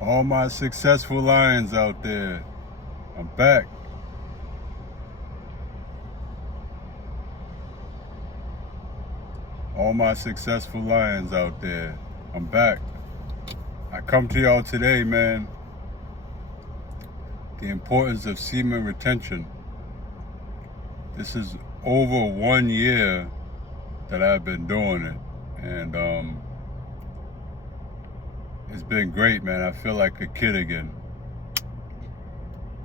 All my successful lions out there, I'm back. All my successful lions out there, I'm back. I come to y'all today, man. The importance of semen retention. This is over 1 year that I've been doing it, and it's been great, man. I feel like a kid again.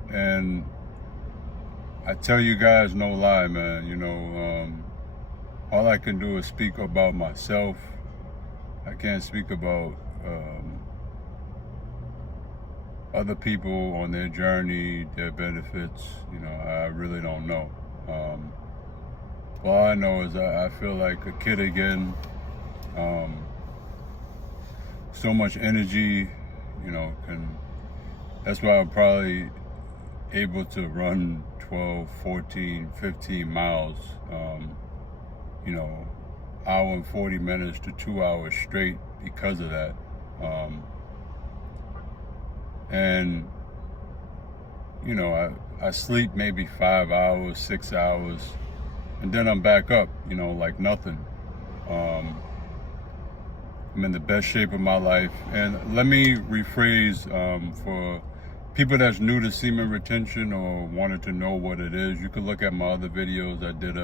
And I tell you guys, no lie, man, all I can do is speak about myself. I can't speak about other people on their journey, their benefits. I really don't know. All I know is I feel like a kid again. So much energy, that's why I'm probably able to run 12, 14, 15 miles, hour and 40 minutes to 2 hours straight because of that. And I sleep maybe 5 hours, 6 hours, and then I'm back up, like nothing. I'm in the best shape of my life. And let me rephrase, for people that's new to semen retention or wanted to know what it is, you can look at my other videos. I did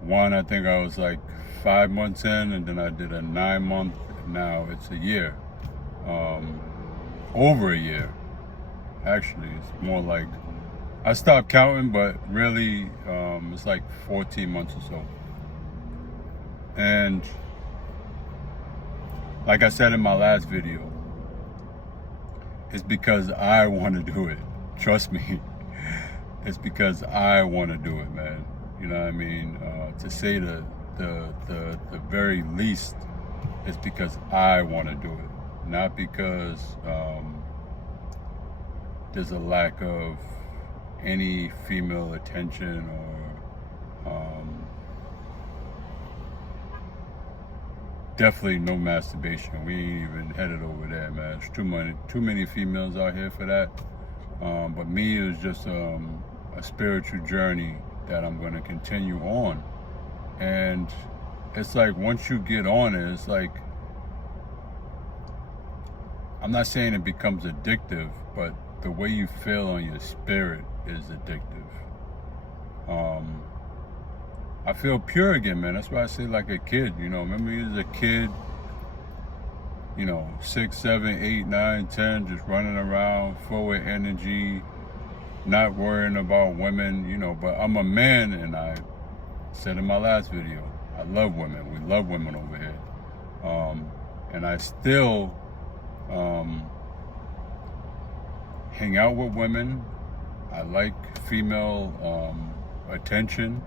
one, I think I was like 5 months in, and then I did a 9-month. Now it's a year, over a year. Actually, it's more like, I stopped counting, but really, it's like 14 months or so. And like I said in my last video, it's because I want to do it. Trust me. It's because I want to do it, man. You know what I mean? To say the very least, it's because I want to do it. Not because there's a lack of any female attention or definitely no masturbation. We ain't even headed over there, man. There's too many females out here for that. But me, is just a spiritual journey that I'm going to continue on. And it's like, once you get on it, it's like, I'm not saying it becomes addictive, but the way you feel on your spirit is addictive. I feel pure again, man. That's why I say like a kid, remember you as a kid, 6, 7, 8, 9, 10, just running around, full of energy, not worrying about women, but I'm a man, and I said in my last video, I love women. We love women over here. And I still hang out with women. I like female attention.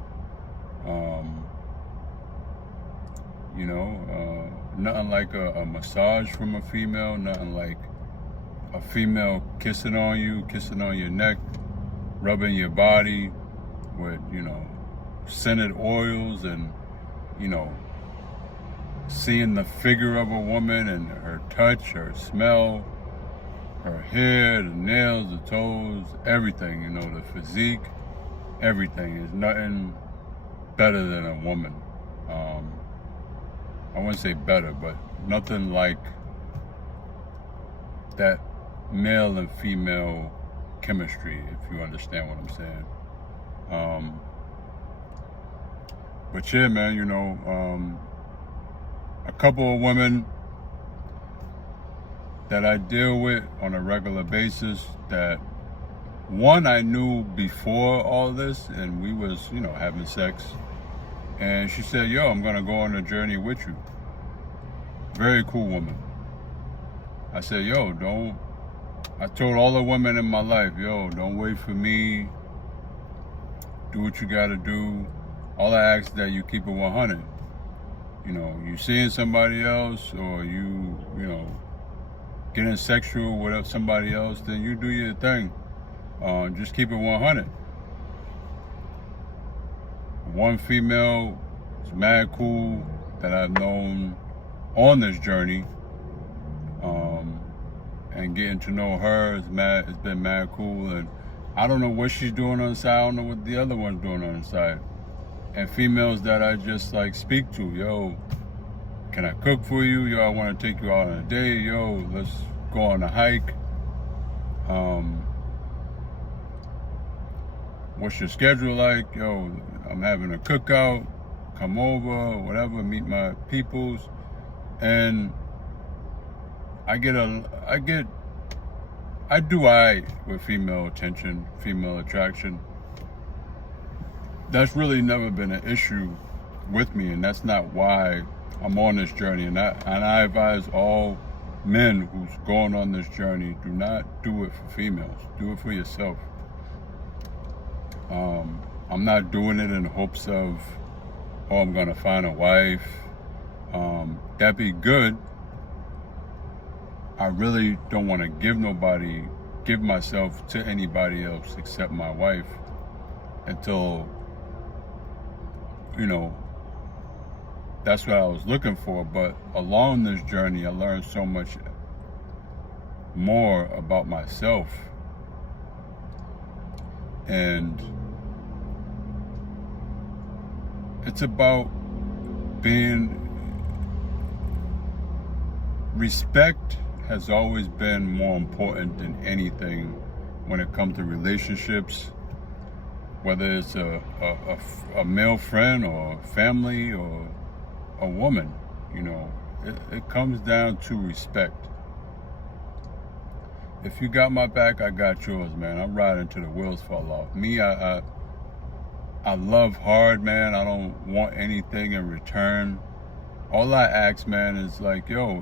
Nothing like a massage from a female, nothing like a female kissing on your neck, rubbing your body with, scented oils, and, seeing the figure of a woman and her touch, her smell, her hair, the nails, the toes, everything, the physique, everything. Is nothing better than a woman. I wouldn't say better, but nothing like that male and female chemistry, if you understand what I'm saying. But yeah, man, a couple of women that I deal with on a regular basis, that one I knew before all this, and we was, having sex, and she said, yo, I'm gonna go on a journey with you. Very cool woman. I said, yo, I told all the women in my life, yo, don't wait for me. Do what you gotta do. All I ask is that you keep it 100. You seeing somebody else, or you getting sexual with somebody else, then you do your thing. Just keep it 100. One female is mad cool that I've known on this journey. and getting to know her. It's been mad cool, and I don't know what she's doing on the side. I don't know what the other one's doing on the side. And females that I just like speak to, yo, can I cook for you? Yo, I want to take you out on a date. Yo, let's go on a hike. What's your schedule like? Yo, I'm having a cookout. Come over, whatever, meet my peoples. And I do with female attention, female attraction. That's really never been an issue with me, and that's not why I'm on this journey. And I advise all men who's going on this journey, do not do it for females. Do it for yourself. I'm not doing it in hopes of, oh, I'm gonna find a wife. That'd be good. I really don't want to give myself to anybody else except my wife until, that's what I was looking for. But along this journey, I learned so much more about myself. And it's about respect has always been more important than anything when it comes to relationships, whether it's a male friend or family or a woman. It comes down to respect. If you got my back, I got yours, man. I'm riding till the wheels fall off. Me, I love hard, man. I don't want anything in return. All I ask, man, is like, yo,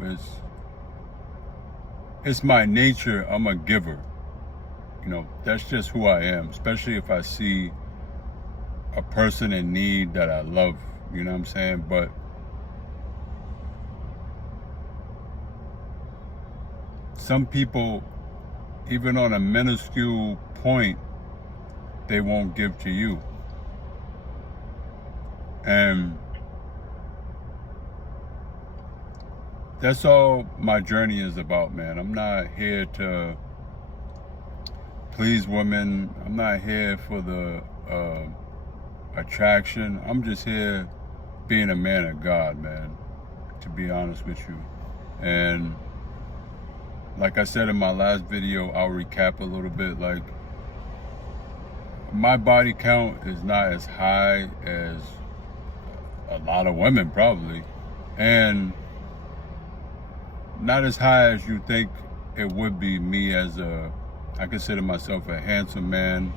it's my nature. I'm a giver. That's just who I am, especially if I see a person in need that I love, you know what I'm saying? But some people, even on a minuscule point, they won't give to you. And that's all my journey is about, man. I'm not here to please women. I'm not here for the attraction. I'm just here being a man of God, man, to be honest with you. And like I said in my last video, I'll recap a little bit. Like, my body count is not as high as a lot of women probably, and not as high as you think it would be. Me as I consider myself a handsome man,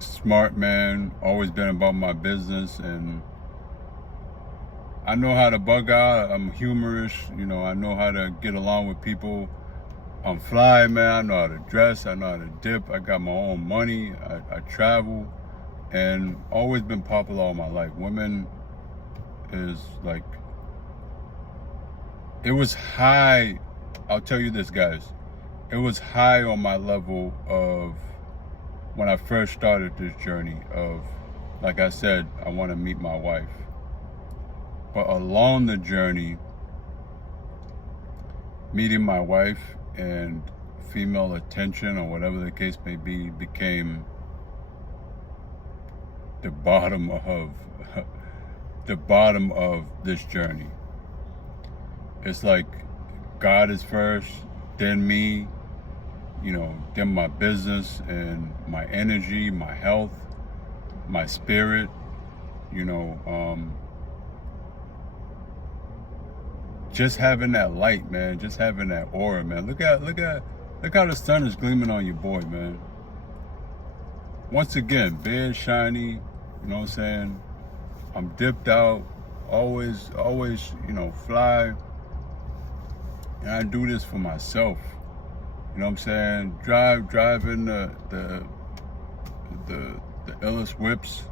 smart man, always been about my business, and I know how to bug out. I'm humorous, I know how to get along with people. I'm fly, man. I know how to dress. I know how to dip. I got my own money. I travel, and always been popular all my life. Women is like, it was high. I'll tell you this, guys. It was high on my level of when I first started this journey of, like I said, I want to meet my wife. But along the journey, meeting my wife and female attention, or whatever the case may be, became the bottom of this journey. It's like God is first, then me, then my business and my energy, my health, my spirit, just having that light, man, just having that aura, man. Look how the sun is gleaming on your boy, man. Once again, big, shiny, you know what I'm saying? I'm dipped out, always, fly. And I do this for myself. You know what I'm saying? Driving the illest whips.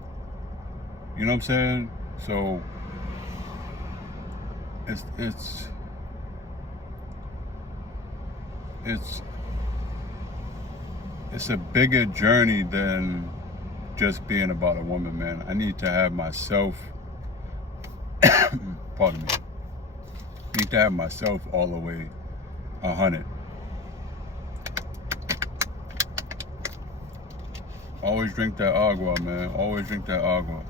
You know what I'm saying? So it's a bigger journey than just being about a woman, man. I need to have myself, pardon me. Need to have myself all the way 100. Always drink that agua, man. Always drink that agua.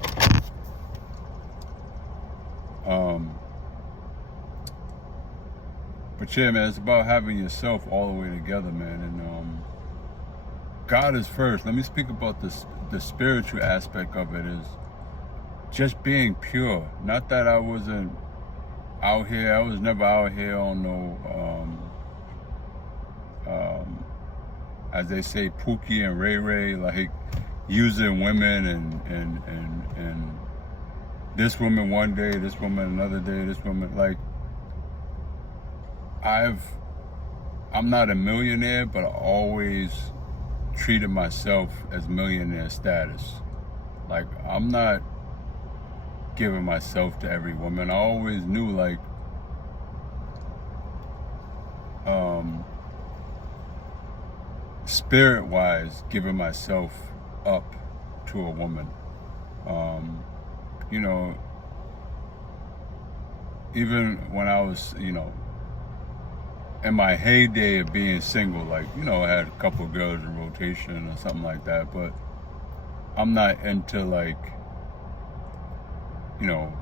But yeah, man, it's about having yourself all the way together, man. And God is first. Let me speak about this. The spiritual aspect of it is just being pure. Not that I wasn't out here. I was never out here on no, as they say, Pookie and Ray Ray, like using women and this woman one day, this woman another day, this woman, like, I'm not a millionaire, but I always treated myself as millionaire status. Like, I'm not giving myself to every woman. I always knew, like, spirit-wise, giving myself up to a woman. You know, even when I was, you know, in my heyday of being single, like, you know, I had a couple of girls in rotation or something like that, but I'm not into, like, you know,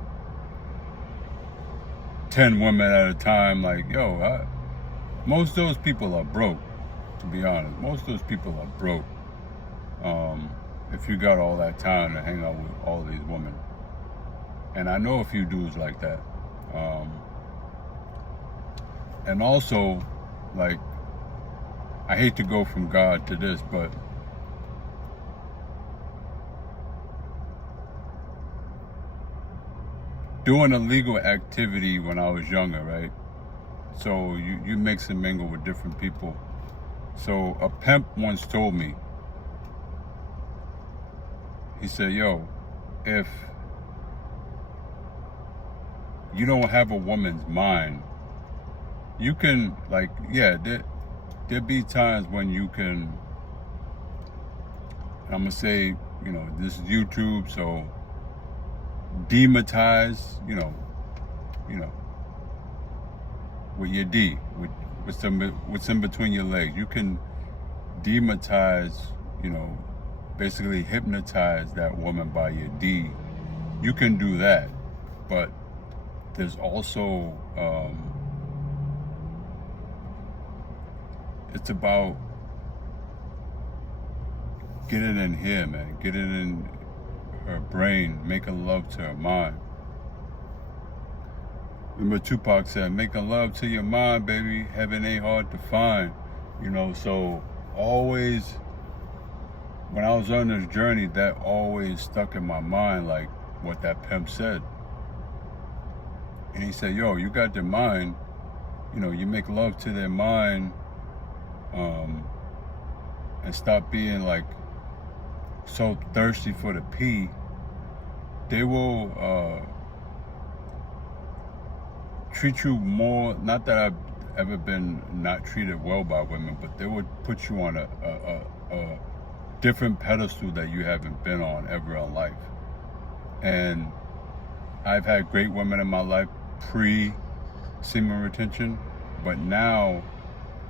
10 women at a time. Like, yo, most of those people are broke, to be honest. Most of those people are broke. If you got all that time to hang out with all these women. And I know a few dudes like that. And also, like, I hate to go from God to this, but doing illegal activity when I was younger, right? So you mix and mingle with different people. So a pimp once told me, he said, yo, if you don't have a woman's mind, you can, like, yeah, there be times when you can, I'm gonna say, you know, this is YouTube, so dematize, you know, with your D, what's in between your legs. You can dematize, you know, basically hypnotize that woman by your D. You can do that, but there's also, it's about getting in here, man. Getting in her brain, making love to her mind. Remember Tupac said, making love to your mind, baby. Heaven ain't hard to find. You know, so always, when I was on this journey, that always stuck in my mind, like what that pimp said. And he said, yo, you got their mind, you know, you make love to their mind, and stop being, like, so thirsty for the pee. They will treat you more, not that I've ever been not treated well by women, but they would put you on a different pedestal that you haven't been on ever in life. And I've had great women in my life pre-semen retention, but now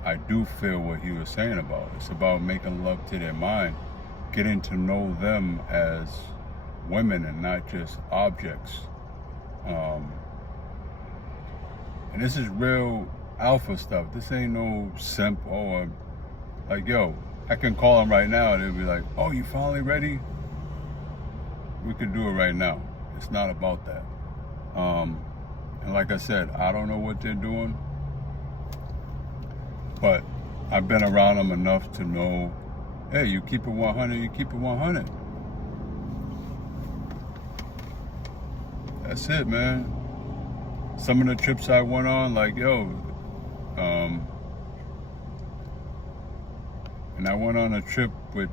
I do feel what he was saying about. It's about making love to their mind, getting to know them as women and not just objects. And this is real alpha stuff. This ain't no simp or, like, yo, I can call them right now and they'll be like, oh, you finally ready? We could do it right now. It's not about that. And like I said, I don't know what they're doing, but I've been around them enough to know, hey, you keep it 100, you keep it 100. That's it, man. Some of the trips I went on, like, yo, and I went on a trip with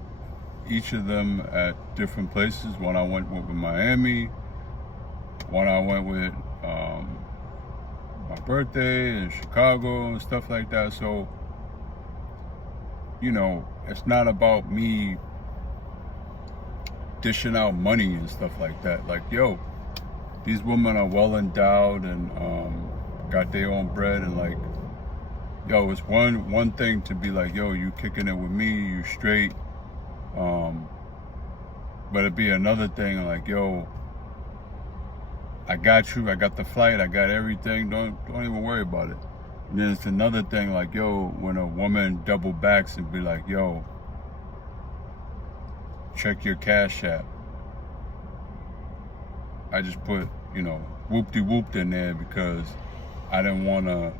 each of them at different places. One I went with Miami, one I went with my birthday in Chicago and stuff like that. So, you know, it's not about me dishing out money and stuff like that. Like, yo, these women are well endowed and got their own bread, and like, yo, it's one thing to be like, yo, you kicking it with me, you straight, but it'd be another thing like, yo, I got you, I got the flight, I got everything, don't even worry about it. And then it's another thing like, yo, when a woman double backs and be like, yo, check your Cash App. I just put, you know, whoop-de-whooped in there because I didn't want to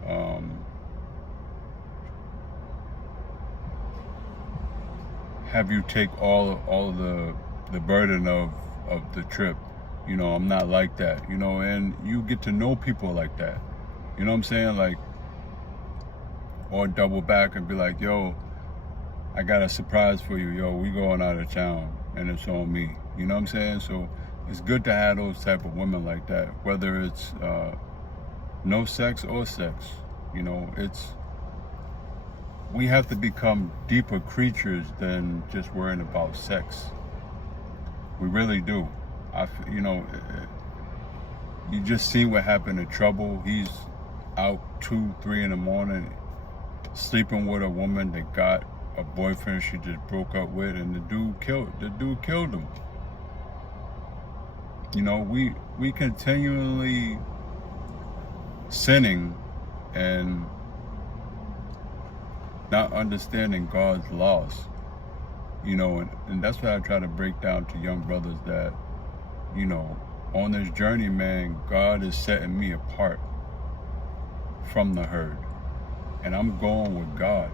have you take all the burden of the trip. You know, I'm not like that, you know, and you get to know people like that. You know what I'm saying? Like, or double back and be like, yo, I got a surprise for you. Yo, we going out of town and it's on me. You know what I'm saying? So it's good to have those type of women like that, whether it's no sex or sex. You know, we have to become deeper creatures than just worrying about sex. We really do. You know, you just see what happened to Trouble. He's out 2, 3 in the morning, sleeping with a woman that got a boyfriend she just broke up with, and the dude killed him. You know, we continually sinning and not understanding God's laws. You know, and that's what I try to break down to young brothers, that, you know, on this journey, man, God is setting me apart from the herd. And I'm going with God.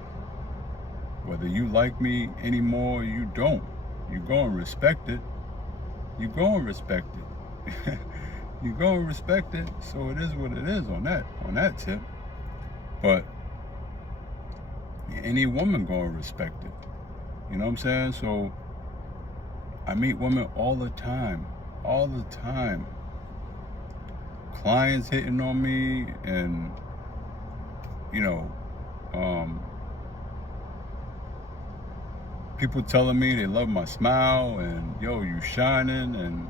Whether you like me anymore or you don't, you go and respect it. You go and respect it. You go and respect it. So it is what it is on that tip. But any woman go and respect it. You know what I'm saying? So I meet women all the time. Clients hitting on me, and you know, people telling me they love my smile and, yo, you shining, and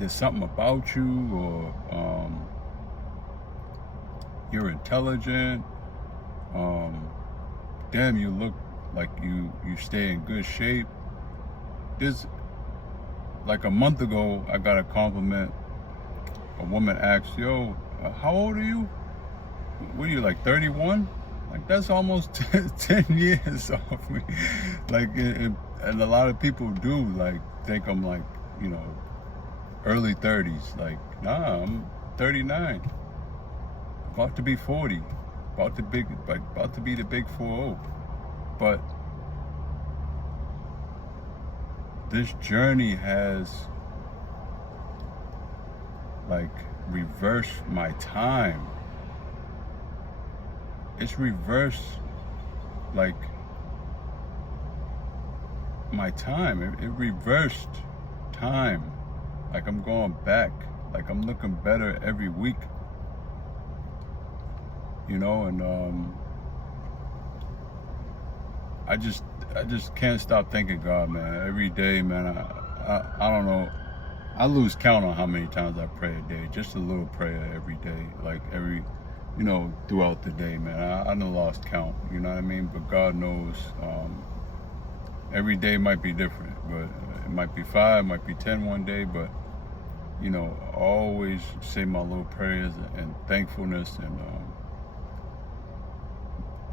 there's something about you, or you're intelligent, damn, you look like you stay in good shape. There's, like a month ago, I got a compliment. A woman asked, yo, how old are you? What are you, like 31? Like, that's almost 10 years off me. Like, and a lot of people do, like, think I'm like, you know, early 30s. Like, nah, I'm 39. About to be 40. About to be the big 4-0. But this journey has, like, reversed my time. It's reversed, like, my time. It reversed time. Like, I'm going back. Like, I'm looking better every week. You know, and I just can't stop thanking God, man. Every day, man. I don't know. I lose count on how many times I pray a day. Just a little prayer every day, like every, you know, throughout the day, man. I done lost count. You know what I mean? But God knows. Every day might be different, but it might be 5, might be 10 one day. But you know, I always say my little prayers and thankfulness and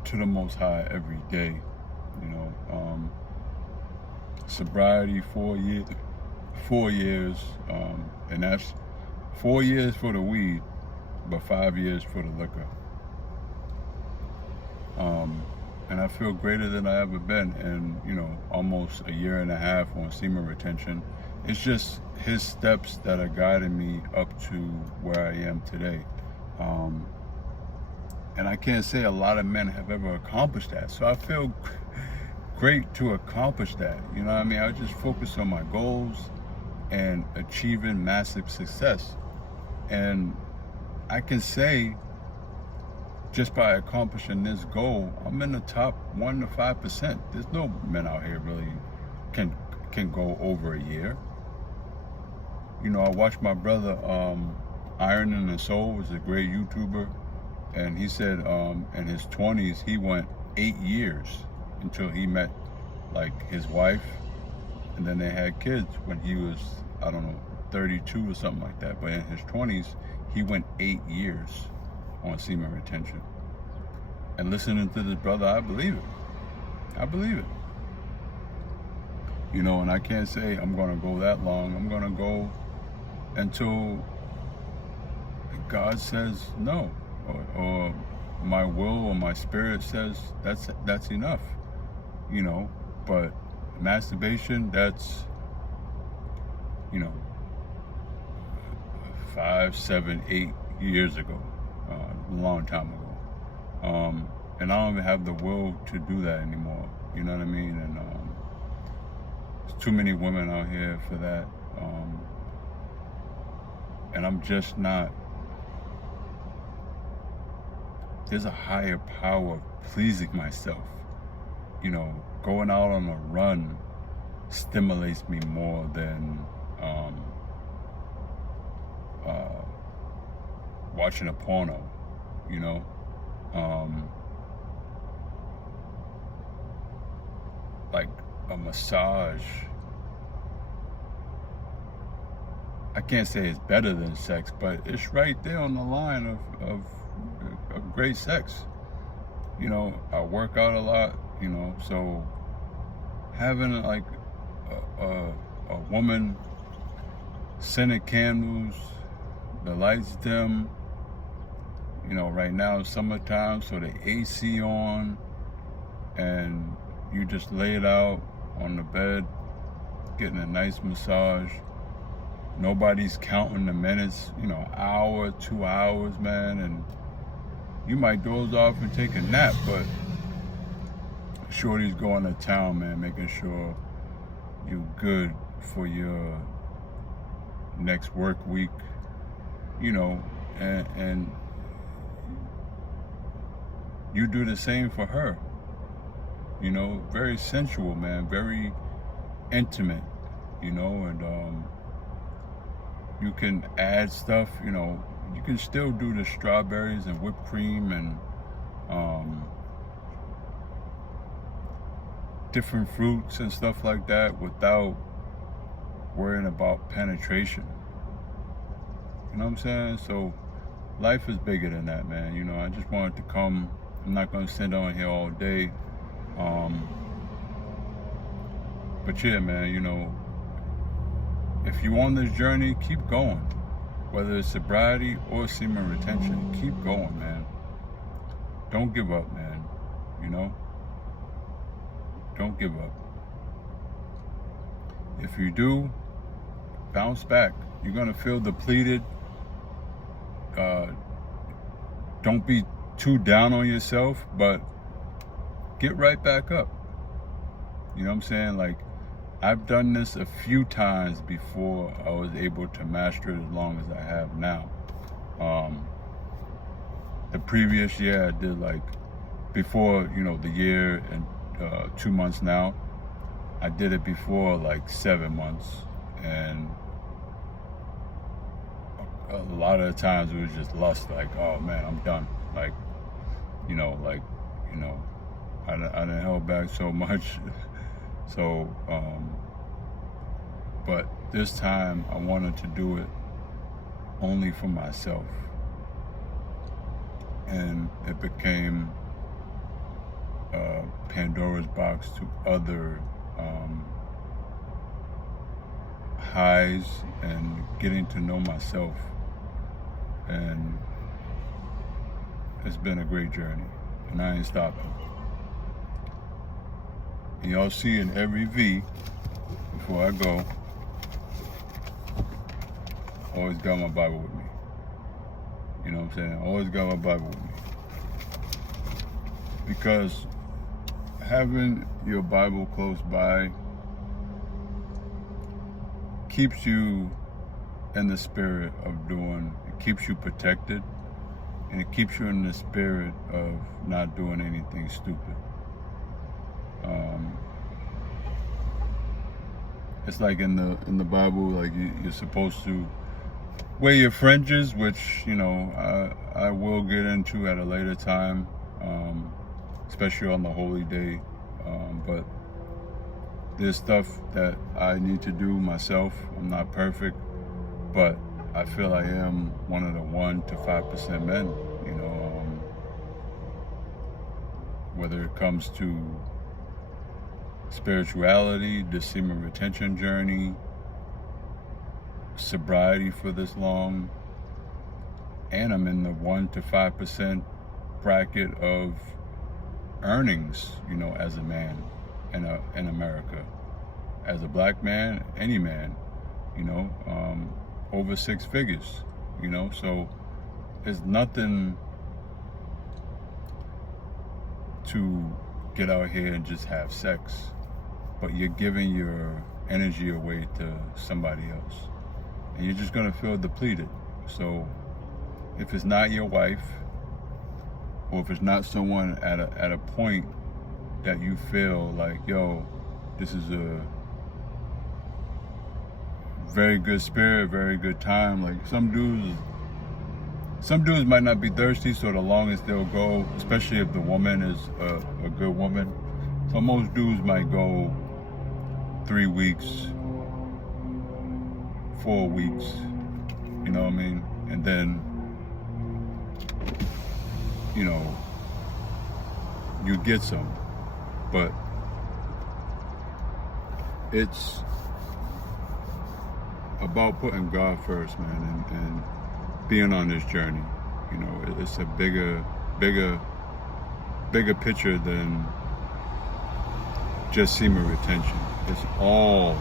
to the Most High every day. You know, sobriety 4 years, and that's 4 years for the weed, but 5 years for the liquor. And I feel greater than I ever been, and you know, almost a year and a half on semen retention. It's just His steps that are guiding me up to where I am today. And I can't say a lot of men have ever accomplished that. So I feel great to accomplish that. You know what I mean? I just focus on my goals and achieving massive success. And I can say, just by accomplishing this goal, I'm in the top 1 to 5%. There's no men out here really can go over a year. You know, I watched my brother Iron in the Soul is a great YouTuber, and he said in his 20s he went 8 years until he met like his wife, and then they had kids when he was, I don't know, 32 or something like that. But in his 20s he went 8 years on semen retention. And listening to this brother, I believe it. I believe it. You know, and I can't say I'm gonna go that long. I'm gonna go until God says no, or my will or my spirit says that's enough. You know, but masturbation, that's, you know, 5, 7, 8 years ago, a long time ago. And I don't even have the will to do that anymore. You know what I mean? And there's too many women out here for that. And I'm just not. There's a higher power of pleasing myself. You know, going out on a run stimulates me more than watching a porno, you know. Like a massage, I can't say it's better than sex, but it's right there on the line of great sex. You know, I work out a lot, you know, so having like a woman, scented candles, the lights dim, you know, right now it's summertime, so the AC on, and you just lay it out on the bed, getting a nice massage. Nobody's counting the minutes, you know, hour, 2 hours, man, and you might doze off and take a nap, but shorty's going to town, man, making sure you're good for your next work week, you know, and you do the same for her. You know, very sensual, man, very intimate, you know, and you can add stuff, you know, you can still do the strawberries and whipped cream and different fruits and stuff like that without worrying about penetration. You know what I'm saying? So life is bigger than that, man. You know, I just wanted to come. I'm not going to sit on here all day. But yeah, man, you know, if you're on this journey, keep going. Whether it's sobriety or semen retention, keep going, man. Don't give up, man. You know? Don't give up. If you do, bounce back. You're going to feel depleted. Don't be too down on yourself, but get right back up. You know what I'm saying? Like, I've done this a few times before I was able to master it as long as I have now. The previous year I did, like, before, you know, the year and 2 months now, I did it before like 7 months, and a lot of the times it was just lust, like, oh man, I'm done. Like, you know, I didn't hold back so much. So, but this time I wanted to do it only for myself. And it became Pandora's box to other highs and getting to know myself. And it's been a great journey, and I ain't stopping. And y'all see in every V, before I go, always got my Bible with me. You know what I'm saying? Always got my Bible with me. Because having your Bible close by keeps you in the spirit of doing, it keeps you protected, and it keeps you in the spirit of not doing anything stupid. It's like in the Bible, like you're supposed to wear your fringes, which, you know, I will get into at a later time, especially on the holy day. But there's stuff that I need to do myself. I'm not perfect, but I feel I am one of the 1 to 5% men, you know, whether it comes to spirituality, the semen retention journey, sobriety for this long, and I'm in the 1 to 5% bracket of earnings, you know, as a man in America, as a black man, any man, you know, over 6 figures, you know. So there's nothing to get out here and just have sex, but you're giving your energy away to somebody else, and you're just gonna feel depleted. So if it's not your wife, or if it's not someone at a point that you feel like, yo, this is a very good spirit, very good time. Like some dudes might not be thirsty, so the longest they'll go, especially if the woman is a good woman. So most dudes might go 3 weeks, 4 weeks, you know what I mean? And then, you know, you get some. But it's about putting God first, man, and being on this journey. You know, it's a bigger picture than just semen retention. It's all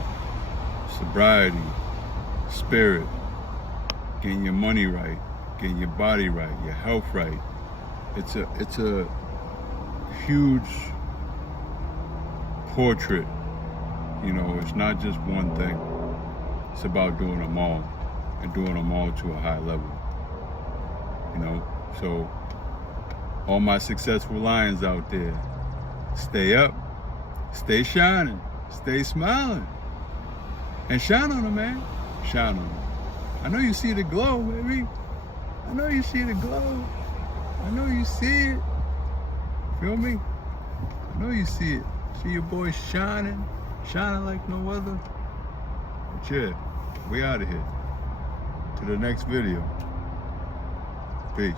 sobriety, spirit, getting your money right, getting your body right, your health right. It's a huge portrait, you know. It's not just one thing. It's about doing them all, and doing them all to a high level, you know. So all my successful lions out there, stay up, stay shining, stay smiling, and shine on them, man. Shine on them. I know you see the glow, baby. I know you see the glow. I know you see it. Feel me? I know you see it. See your boy shining like no other. But yeah, we out of here. To the next video. Peace.